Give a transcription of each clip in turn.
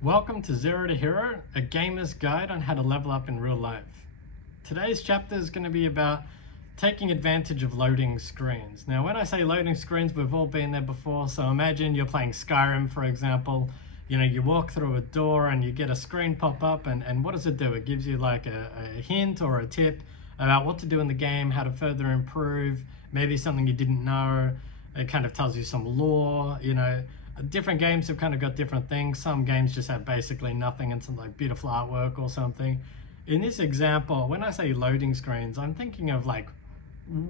Welcome to Zero to Hero, a gamer's guide on how to level up in real life. Today's chapter is going to be about taking advantage of loading screens. Now, when I say loading screens, we've all been there before. So imagine you're playing Skyrim, for example. You walk through a door and you get a screen pop up, and what does it do? It gives you like a hint or a tip about what to do in the game, how to further improve, maybe something you didn't know. It kind of tells you some lore. Different games have kind of got different things. Some games just have basically nothing and some like beautiful artwork or something. In this example, when I say loading screens, I'm thinking of like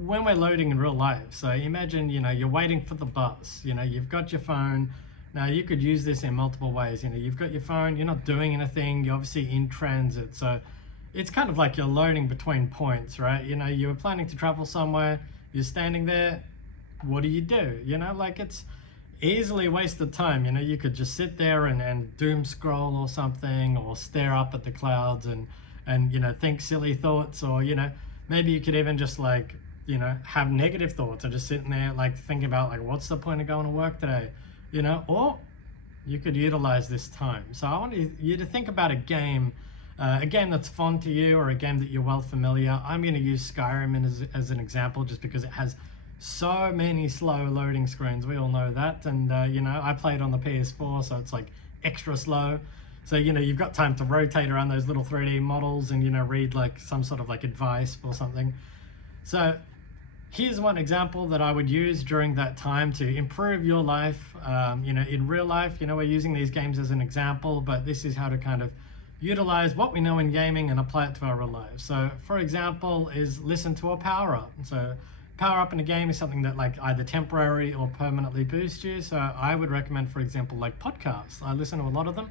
when we're loading in real life. So imagine, you're waiting for the bus, you've got your phone. Now you could use this in multiple ways. You've got your phone, you're not doing anything, you're obviously in transit. So it's kind of like you're loading between points, right? You were planning to travel somewhere, you're standing there, what do? It's easily wasted time. You could just sit there and doom scroll or something, or stare up at the clouds and think silly thoughts, or maybe you could even just have negative thoughts or just sitting there thinking about what's the point of going to work today, or you could utilize this time. So I want you to think about a game that's fun to you, or a game that you're well familiar. I'm going to use Skyrim as an example, just because it has so many slow loading screens. We all know that. And I played on the PS4, so it's extra slow. So you've got time to rotate around those little 3D models and read some sort of advice or something. So here's one example that I would use during that time to improve your life. In real life, we're using these games as an example, but this is how to kind of utilize what we know in gaming and apply it to our real lives. So for example is listen to a power up. So power up in a game is something that either temporary or permanently boosts you. So I would recommend, for example, podcasts. I listen to a lot of them.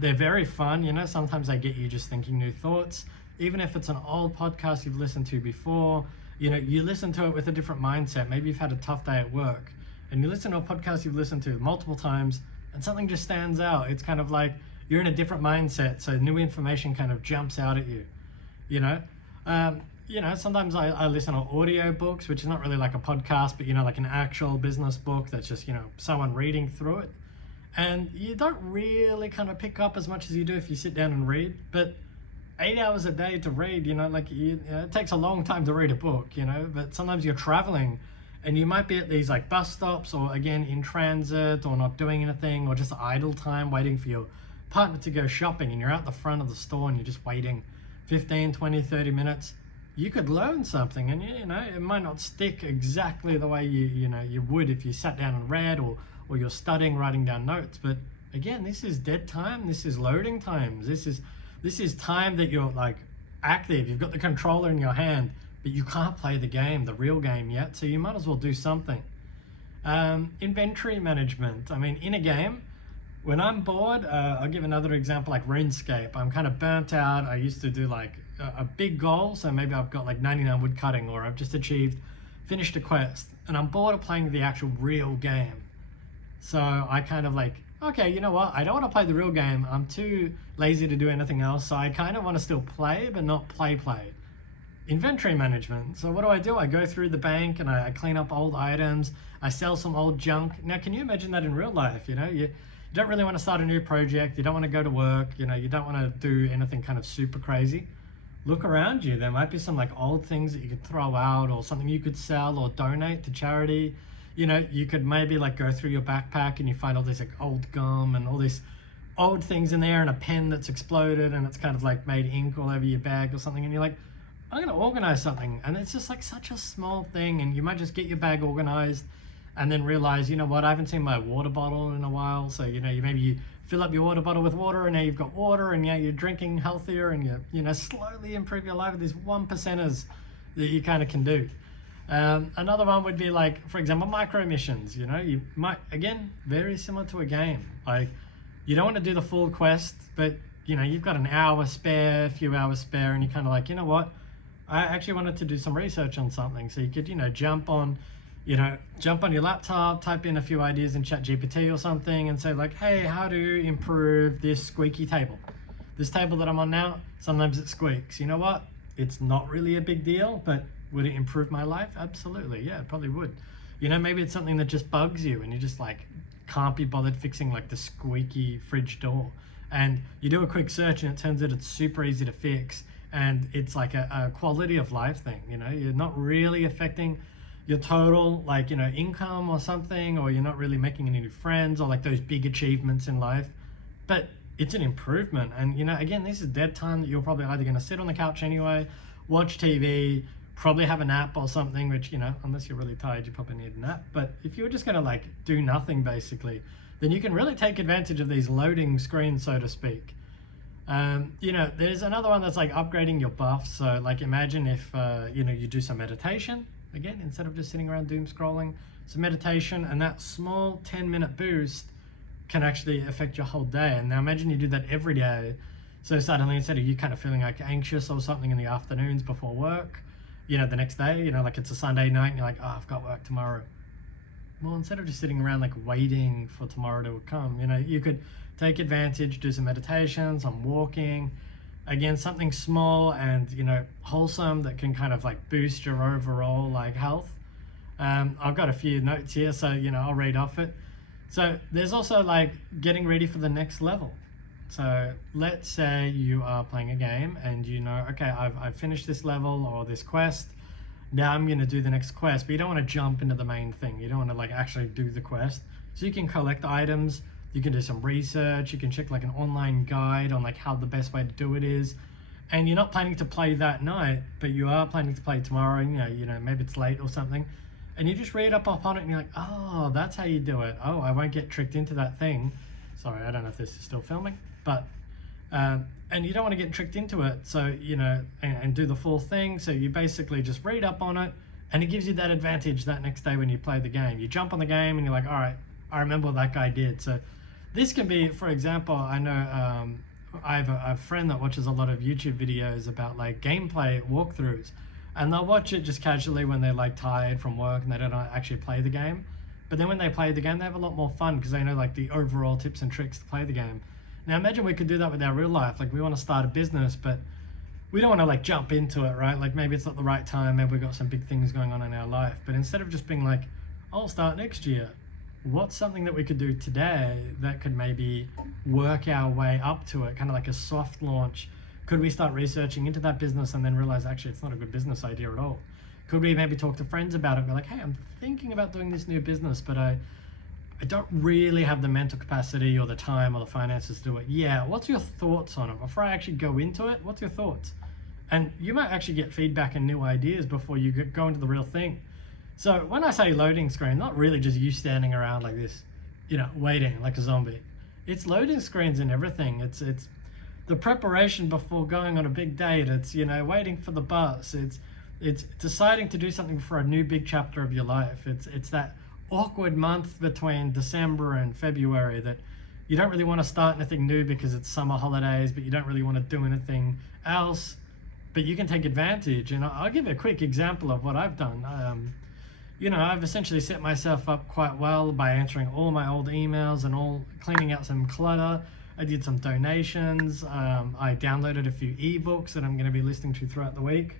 They're very fun. Sometimes they get you just thinking new thoughts. Even if it's an old podcast you've listened to before, you listen to it with a different mindset. Maybe you've had a tough day at work and you listen to a podcast you've listened to multiple times and something just stands out. It's kind of like you're in a different mindset. So new information kind of jumps out at you, sometimes I listen to audio books, which is not really like a podcast, but like an actual business book that's just someone reading through it, and you don't really kind of pick up as much as you do if you sit down and read. But 8 hours a day to read, it takes a long time to read a book, but sometimes you're traveling and you might be at these bus stops, or again in transit, or not doing anything, or just idle time waiting for your partner to go shopping, and you're out the front of the store and you're just waiting 15, 20, 30 minutes. You could learn something, and it might not stick exactly the way you would if you sat down and read, or you're studying, writing down notes. But again, this is dead time. This is loading times. This is time that you're active. You've got the controller in your hand, but you can't play the game, the real game yet. So you might as well do something. Inventory management. I mean, in a game, when I'm bored, I'll give another example, like RuneScape. I'm kind of burnt out. I used to do a big goal, so maybe I've got 99 wood cutting, or I've just finished a quest, and I'm bored of playing the actual real game. So I kind of okay, you know what? I don't want to play the real game. I'm too lazy to do anything else, so I kind of want to still play, but not play. Inventory management. So what do? I go through the bank and I clean up old items. I sell some old junk. Now, can you imagine that in real life? You don't really want to start a new project. You don't want to go to work. You don't want to do anything kind of super crazy. Look around you. There might be some old things that you could throw out, or something you could sell or donate to charity. You could maybe go through your backpack and you find all this old gum and all these old things in there, and a pen that's exploded and it's kind of made ink all over your bag or something, and you're like, I'm going to organize something. And it's just such a small thing, and you might just get your bag organized and then realize, I haven't seen my water bottle in a while. So, you fill up your water bottle with water, and now you've got water, and now you're drinking healthier, and you slowly improve your life with these 1%ers that you kind of can do. Another one would be for example, micro missions. You might, again, very similar to a game. You don't want to do the full quest, but you've got an hour spare, a few hours spare, and you're kind of you know what? I actually wanted to do some research on something. So you could, jump on your laptop, type in a few ideas in ChatGPT or something, and say hey, how to improve this squeaky table? This table that I'm on now, sometimes it squeaks. You know what? It's not really a big deal, but would it improve my life? Absolutely. Yeah, it probably would. Maybe it's something that just bugs you, and you just can't be bothered fixing like the squeaky fridge door, and you do a quick search and it turns out it's super easy to fix, and it's like a quality of life thing. You're not really affecting your total like income or something, or you're not really making any new friends or like those big achievements in life, but it's an improvement. And again, this is dead time that you're probably either going to sit on the couch anyway, watch TV, probably have a nap or something, which unless you're really tired you probably need a nap. But if you're just going to like do nothing basically, then you can really take advantage of these loading screens, so to speak. There's another one that's like upgrading your buff. So like imagine if you do some meditation. Again, instead of just sitting around doom scrolling, some meditation, and that small 10-minute boost can actually affect your whole day. And now imagine you do that every day. So suddenly, instead of you kind of feeling like anxious or something in the afternoons before work, the next day, like it's a Sunday night and you're like, oh, I've got work tomorrow. Well, instead of just sitting around like waiting for tomorrow to come, you could take advantage, do some meditation, some walking. Again, something small and wholesome that can kind of like boost your overall like health. I've got a few notes here, so I'll read off it. So there's also like getting ready for the next level. So let's say you are playing a game and okay, I've finished this level or this quest. Now I'm going to do the next quest, but you don't want to jump into the main thing. You don't want to like actually do the quest. So you can collect items. You can do some research, you can check like an online guide on like how the best way to do it is. And you're not planning to play that night, but you are planning to play tomorrow, maybe it's late or something. And you just read up on it and you're like, oh, that's how you do it. Oh, I won't get tricked into that thing. Sorry, I don't know if this is still filming, but, and you don't want to get tricked into it. So, and do the full thing. So you basically just read up on it and it gives you that advantage that next day when you play the game. You jump on the game and you're like, all right, I remember what that guy did. So this can be, for example, I know I have a friend that watches a lot of YouTube videos about like gameplay walkthroughs, and they'll watch it just casually when they're like tired from work and they don't actually play the game. But then when they play the game, they have a lot more fun because they know like the overall tips and tricks to play the game. Now imagine we could do that with our real life. Like we want to start a business, but we don't want to like jump into it, right? Like maybe it's not the right time, maybe we've got some big things going on in our life. But instead of just being like, I'll start next year, what's something that we could do today that could maybe work our way up to it, kind of like a soft launch? Could we start researching into that business and then realize actually it's not a good business idea at all? Could we maybe talk to friends about it and be like, hey, I'm thinking about doing this new business, but I don't really have the mental capacity or the time or the finances to do it. Yeah, what's your thoughts on it? Before I actually go into it, what's your thoughts? And you might actually get feedback and new ideas before you go into the real thing. So when I say loading screen, not really just you standing around like this, waiting like a zombie. It's loading screens and everything. It's the preparation before going on a big date. It's waiting for the bus. It's deciding to do something for a new big chapter of your life. It's that awkward month between December and February that you don't really want to start anything new because it's summer holidays, but you don't really want to do anything else. But you can take advantage, and I'll give you a quick example of what I've done. I've essentially set myself up quite well by answering all my old emails and cleaning out some clutter. I did some donations. I downloaded a few ebooks that I'm going to be listening to throughout the week.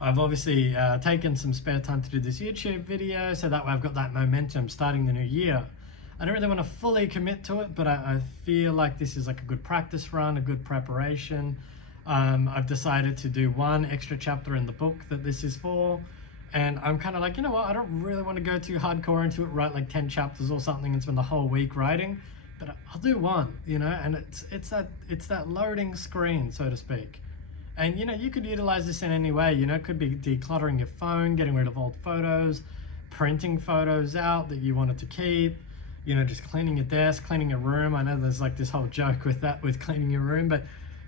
I've obviously taken some spare time to do this YouTube video, so that way I've got that momentum starting the new year. I don't really want to fully commit to it, but I feel like this is like a good practice run, a good preparation. I've decided to do one extra chapter in the book that this is for. And I'm kind of like, you know what, I don't really want to go too hardcore into it, write like 10 chapters or something and spend the whole week writing, but I'll do one, and it's that loading screen, so to speak. And you could utilize this in any way. It could be decluttering your phone, getting rid of old photos, printing photos out that you wanted to keep, just cleaning your desk, cleaning your room. I know there's like this whole joke with cleaning your room, but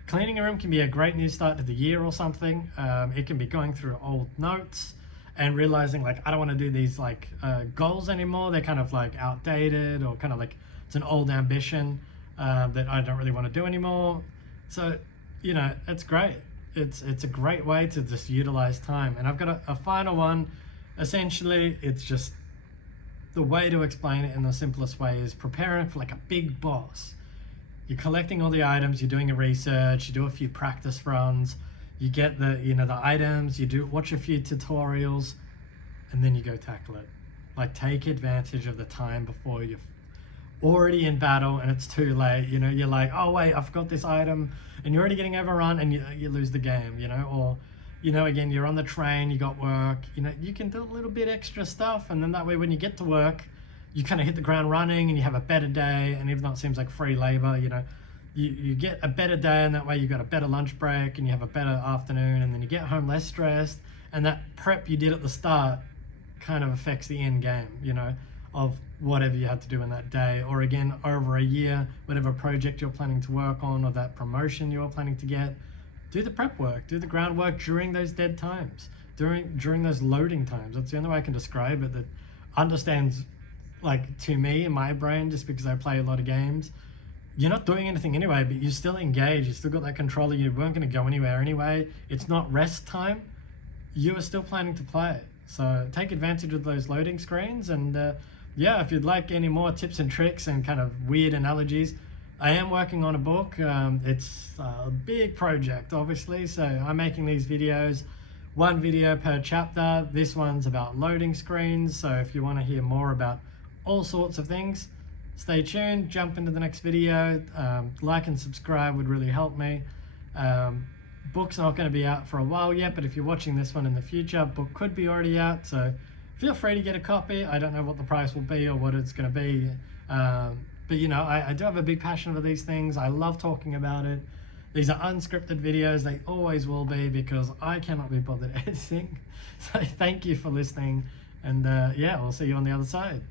cleaning your room can be a great new start to the year or something. It can be going through old notes and realizing like I don't want to do these like goals anymore. They're kind of like outdated, or kind of like it's an old ambition that I don't really want to do anymore. So it's great. It's a great way to just utilize time. And I've got a final one. Essentially, it's just the way to explain it in the simplest way is preparing for like a big boss. You're collecting all the items, you're doing a research, you do a few practice runs, you get the the items, watch a few tutorials, and then you go tackle it. Like, take advantage of the time before you're already in battle and it's too late. You know, you're like, oh wait, I forgot this item, and you're already getting overrun, and you lose the game. You know, or you know, again, you're on the train, you got work. You know, you can do a little bit extra stuff, and then that way when you get to work, you kind of hit the ground running and you have a better day. And even though it seems like free labor, you know, you get a better day, and that way you got a better lunch break and you have a better afternoon, and then you get home less stressed, and that prep you did at the start kind of affects the end game, you know, of whatever you had to do in that day, or again over a year, whatever project you're planning to work on, or that promotion you're planning to get. Do the prep work, do the groundwork during those dead times, during those loading times. That's the only way I can describe it that understands, like, to me in my brain, just because I play a lot of games. You're not doing anything anyway, but you're still engaged. You still got that controller. You weren't going to go anywhere anyway. It's not rest time. You are still planning to play. So take advantage of those loading screens. And yeah, if you'd like any more tips and tricks and kind of weird analogies, I am working on a book. It's a big project, obviously. So I'm making these videos, one video per chapter. This one's about loading screens. So if you want to hear more about all sorts of things, stay tuned, jump into the next video. Like and subscribe would really help me. Book's not going to be out for a while yet, but if you're watching this one in the future, book could be already out, so feel free to get a copy. I don't know what the price will be or what it's going to be, but you know, I do have a big passion for these things. I love talking about it. These are unscripted videos. They always will be, because I cannot be bothered editing. So thank you for listening, and yeah, we'll see you on the other side.